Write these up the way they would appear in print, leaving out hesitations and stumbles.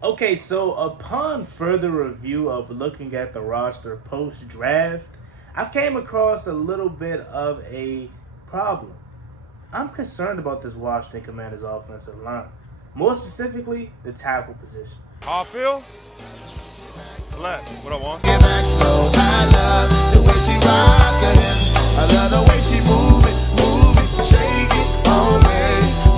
Okay, so upon further review of looking at the roster post-draft, I've came across a little bit of a problem. I'm concerned about this Washington Commanders offensive line. More specifically, the tackle position. How I feel? Left. What I want? Get back slow. I love the way she rockin'. I love the way she move it, shake it on me.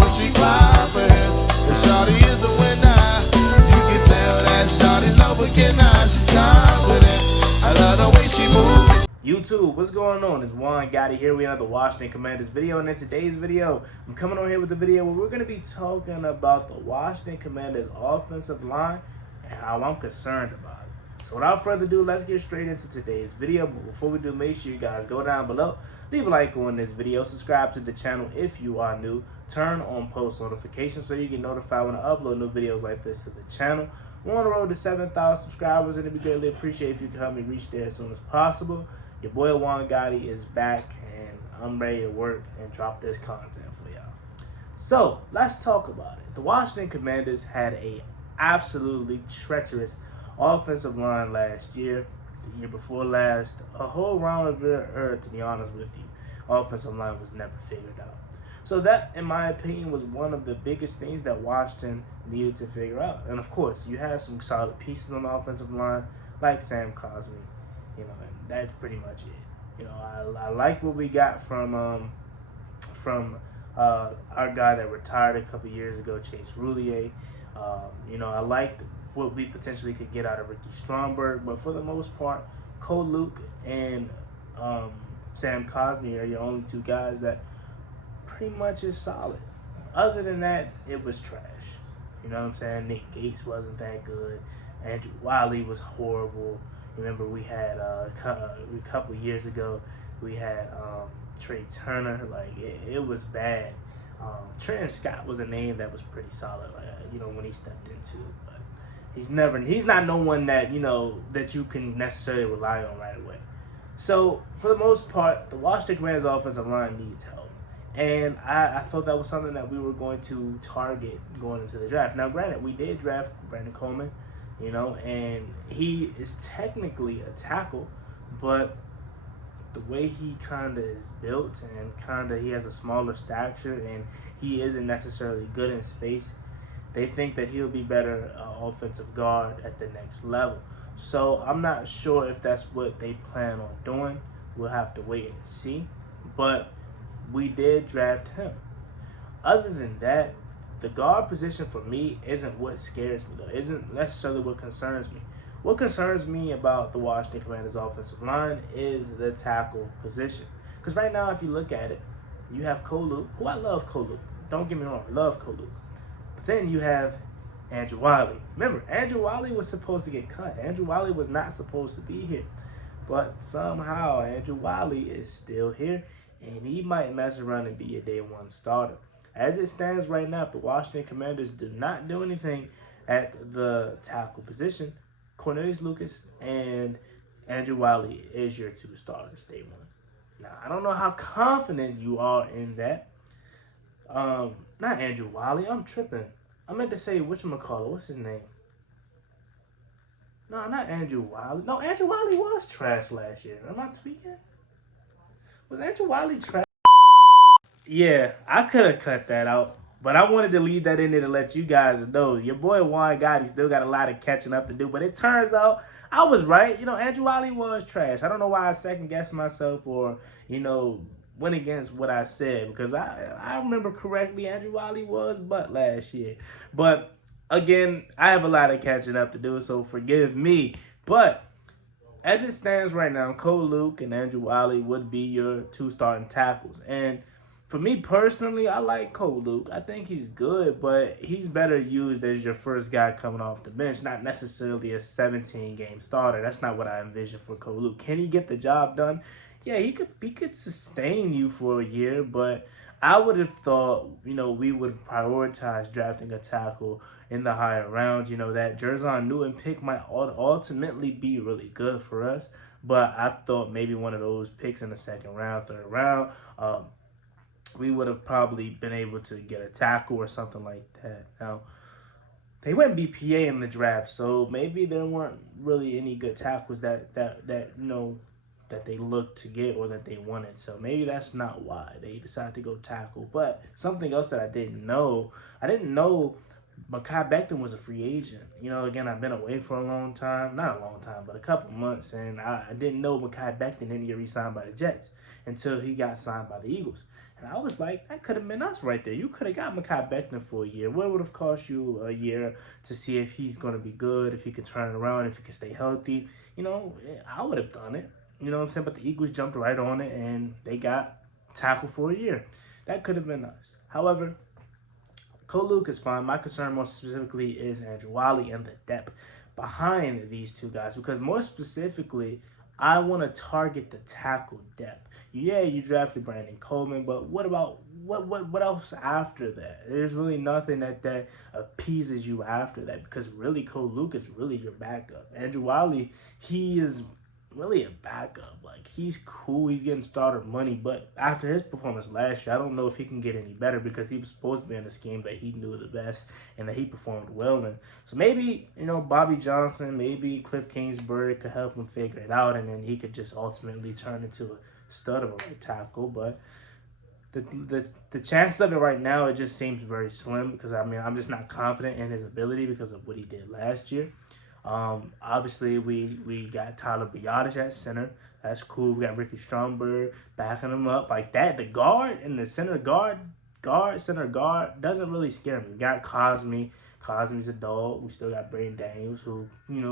When she cry for him, the shawty is the winner. You can tell that shawty's no beginner. She's confident. I love the way she move it. YouTube, what's going on? It's Juan Gotti here. We have the Washington Commanders video, and in today's video, I'm coming on here with a video where we're going to be talking about the Washington Commanders offensive line and how I'm concerned about it. So without further ado, let's get straight into today's video. But before we do, make sure you guys go down below, leave a like on this video, subscribe to the channel if you are new, turn on post notifications so you get notified when I upload new videos like this to the channel. We're on the road to 7,000 subscribers, and it'd be greatly appreciated if you could help me reach there as soon as possible. Your boy Juan Gotti is back, and I'm ready to work and drop this content for y'all. So let's talk about it. The Washington Commanders had a absolutely treacherous offensive line last year, the year before last, a whole round of to be honest with you. Offensive line was never figured out. So that, in my opinion, was one of the biggest things that Washington needed to figure out. And of course, you have some solid pieces on the offensive line, like Sam Cosmi, and that's pretty much it. I like what we got from our guy that retired a couple years ago, Chase Roulier. I liked what we potentially could get out of Ricky Stromberg, but for the most part, Cole Luke and Sam Cosmi are your only two guys that pretty much is solid. Other than that, it was trash. You know what I'm saying? Nick Gates wasn't that good. Andrew Wiley was horrible. Remember, we had a couple years ago, we had Trey Turner. Like, it was bad. Trent Scott was a name that was pretty solid, when he stepped into. But he's not no one that, that you can necessarily rely on right away. So, for the most part, the Washington Commanders offensive line needs help. And I thought that was something that we were going to target going into the draft. Now, granted, we did draft Brandon Coleman, and he is technically a tackle, but the way he kind of is built and he has a smaller stature and he isn't necessarily good in space, they think that he'll be better offensive guard at the next level. So I'm not sure if that's what they plan on doing. We'll have to wait and see. But we did draft him. Other than that, the guard position for me isn't what scares me, though. Isn't necessarily what concerns me. What concerns me about the Washington Commanders offensive line is the tackle position. Because right now, if you look at it, you have Cole Luke, who I love Cole Luke. Don't get me wrong, I love Cole Luke. But then you have Andrew Wiley. Remember, Andrew Wiley was supposed to get cut. Andrew Wiley was not supposed to be here. But somehow Andrew Wiley is still here, and he might mess around and be a day one starter. As it stands right now, if the Washington Commanders do not do anything at the tackle position, Cornelius Lucas and Andrew Wiley is your two starters day one. Now, I don't know how confident you are in that. Not Andrew Wiley, I'm tripping. I meant to say, whatchamacallit, what's his name? No, not Andrew Wiley. No, Andrew Wiley was trash last year. Am I tweaking? Was Andrew Wiley trash? Yeah, I could have cut that out, but I wanted to leave that in there to let you guys know. Your boy Juan Gotti still got a lot of catching up to do, but it turns out I was right. Andrew Wiley was trash. I don't know why I second-guessed myself or, went against what I said, because I remember correctly, Andrew Wiley was butt last year. But, again, I have a lot of catching up to do, so forgive me. But as it stands right now, Cole Luke and Andrew Wiley would be your two starting tackles. And for me personally, I like Cole Luke. I think he's good, but he's better used as your first guy coming off the bench, not necessarily a 17-game starter. That's not what I envision for Cole Luke. Can he get the job done? Yeah, he could sustain you for a year, but I would have thought, we would prioritize drafting a tackle in the higher rounds. That Jerzon Newton pick might ultimately be really good for us, but I thought maybe one of those picks in the second round, third round, we would have probably been able to get a tackle or something like that. Now, they went BPA in the draft, so maybe there weren't really any good tackles that that they looked to get or that they wanted. So maybe that's not why they decided to go tackle. But something else that I didn't know Mekhi Becton was a free agent. Again, I've been away for a long time. Not a long time, but a couple months. And I didn't know Mekhi Becton didn't get re-signed by the Jets until he got signed by the Eagles. And I was like, that could have been us right there. You could have got Mekhi Becton for a year. What would have cost you a year to see if he's going to be good, if he could turn it around, if he could stay healthy? I would have done it. You know what I'm saying? But the Eagles jumped right on it, and they got tackled for a year. That could have been us. However, Cole Luke is fine. My concern more specifically is Andrew Wiley and the depth behind these two guys. Because more specifically, I want to target the tackle depth. Yeah, you drafted Brandon Coleman, but what about what else after that? There's really nothing that appeases you after that, because really Cole Luke is really your backup. Andrew Wiley, he is really a backup. Like, he's cool, he's getting starter money, but after his performance last year, I don't know if he can get any better, because he was supposed to be in the scheme that he knew the best and that he performed well in. So maybe, Bobby Johnson, maybe Cliff Kingsbury could help him figure it out, and then he could just ultimately turn into a stud of a right tackle. But the chances of it right now, it just seems very slim, because I'm just not confident in his ability because of what he did last year. Obviously we got Tyler Biadasz at center. That's cool. We got Ricky Stromberg backing him up like that. The guard and the center guard doesn't really scare me. We got Cosme. Cosme's a dog. We still got Braden Daniels, who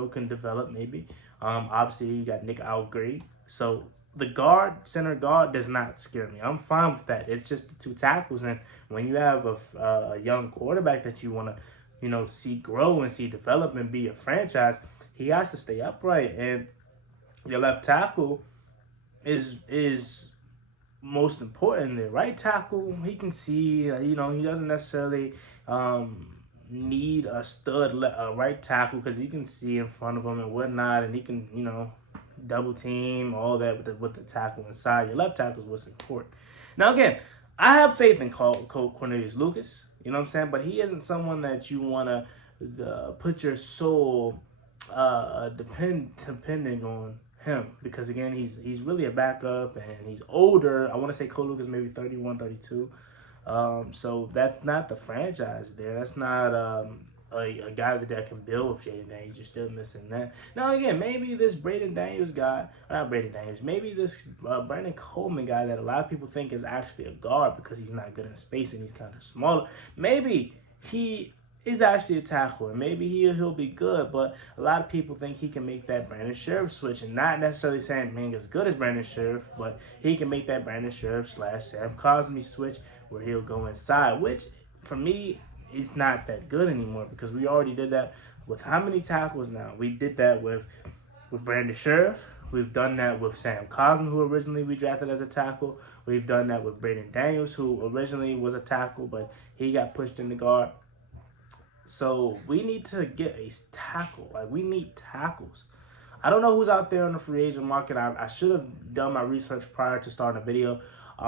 can develop maybe. Obviously you got Nick Algrave. So the center guard does not scare me. I'm fine with that. It's just the two tackles, and when you have a young quarterback that you want to see grow and see develop and be a franchise, he has to stay upright. And your left tackle is most important. The right tackle, he can see, he doesn't necessarily need a stud right tackle, because he can see in front of him and whatnot, and he can, double team, all that with the tackle inside. Your left tackle is what's important. Now, again, I have faith in Cornelius Lucas. You know what I'm saying? But he isn't someone that you want to put your soul depending on him, because again, he's really a backup, and he's older. I want to say Cole Luke is maybe 31, 32. So that's not the franchise there. That's not a guy that can build with Braden Daniels. You're still missing that. Now, again, maybe this Braden Daniels guy, not Braden Daniels, maybe this Brandon Coleman guy that a lot of people think is actually a guard because he's not good in space and he's kind of smaller. Maybe he is actually a tackle, and maybe he'll be good, but a lot of people think he can make that Brandon Sheriff switch, and not necessarily saying being as good as Brandon Sheriff, but he can make that Brandon Sheriff / Sam Cosme switch where he'll go inside, which for me, it's not that good anymore, because we already did that with how many tackles now? We did that with Brandon Sheriff. We've done that with Sam Cosme, who originally we drafted as a tackle. We've done that with Braden Daniels, who originally was a tackle, but he got pushed in the guard. So we need to get a tackle. Like, we need tackles. I don't know who's out there on the free agent market. I should have done my research prior to starting the video.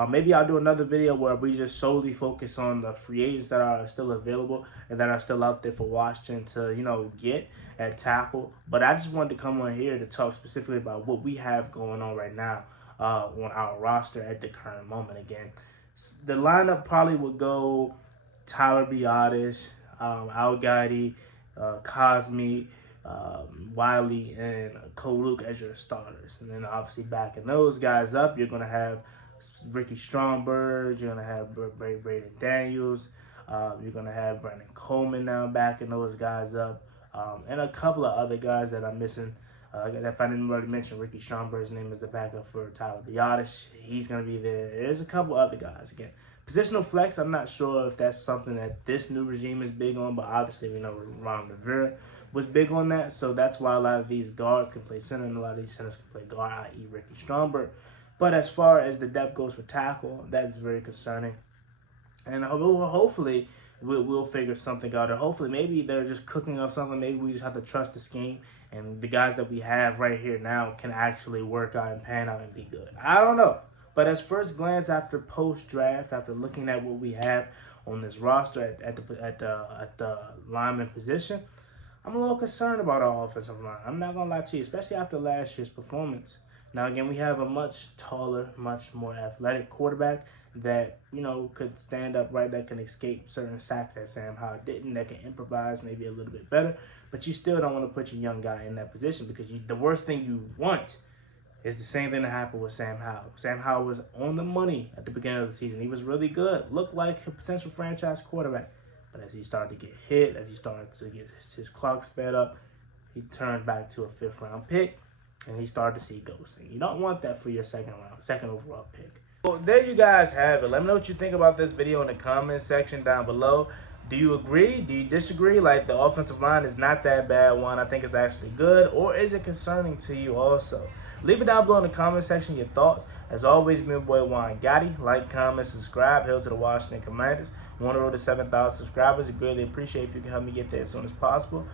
Maybe I'll do another video where we just solely focus on the free agents that are still available and that are still out there for Washington to, get at tackle. But I just wanted to come on here to talk specifically about what we have going on right now on our roster at the current moment. Again, the lineup probably would go Tyler Biadasz, Al Guidi, Cosme, Wiley, and Cole Luke as your starters. And then obviously backing those guys up, you're going to have Ricky Stromberg, you're going to have Braden Daniels, you're going to have Brandon Coleman now backing those guys up, and a couple of other guys that I'm missing. If I didn't already mention Ricky Stromberg's name is the backup for Tyler Biadasz. He's going to be there. There's a couple other guys. Again, positional flex, I'm not sure if that's something that this new regime is big on, but obviously we know Ron Rivera was big on that, so that's why a lot of these guards can play center and a lot of these centers can play guard, i.e. Ricky Stromberg. But as far as the depth goes for tackle, that is very concerning. And hopefully we'll figure something out. Or hopefully maybe they're just cooking up something. Maybe we just have to trust the scheme. And the guys that we have right here now can actually work out and pan out and be good. I don't know. But as first glance after post-draft, after looking at what we have on this roster at the lineman position, I'm a little concerned about our offensive line. I'm not gonna lie to you, especially after last year's performance. Now again, we have a much taller, much more athletic quarterback that, you know, could stand upright, that can escape certain sacks that Sam Howell didn't, that can improvise maybe a little bit better. But you still don't want to put your young guy in that position, because the worst thing you want is the same thing that happened with Sam Howell. Sam Howell was on the money at the beginning of the season. He was really good, looked like a potential franchise quarterback. But as he started to get hit, as he started to get his clock sped up, he turned back to a 5th-round pick, and he started to see ghosts. And you don't want that for your second overall pick. Well, there you guys have it. Let me know what you think about this video in the comment section down below. Do you agree? Do you disagree? Like, the offensive line is not that bad. One, I think it's actually good. Or is it concerning to you also? Leave it down below in the comment section, your thoughts. As always, me and boy Juan Gotti. Like, comment, subscribe. Hail to the Washington Commanders. We want to roll to 7,000 subscribers. I greatly appreciate if you can help me get there as soon as possible.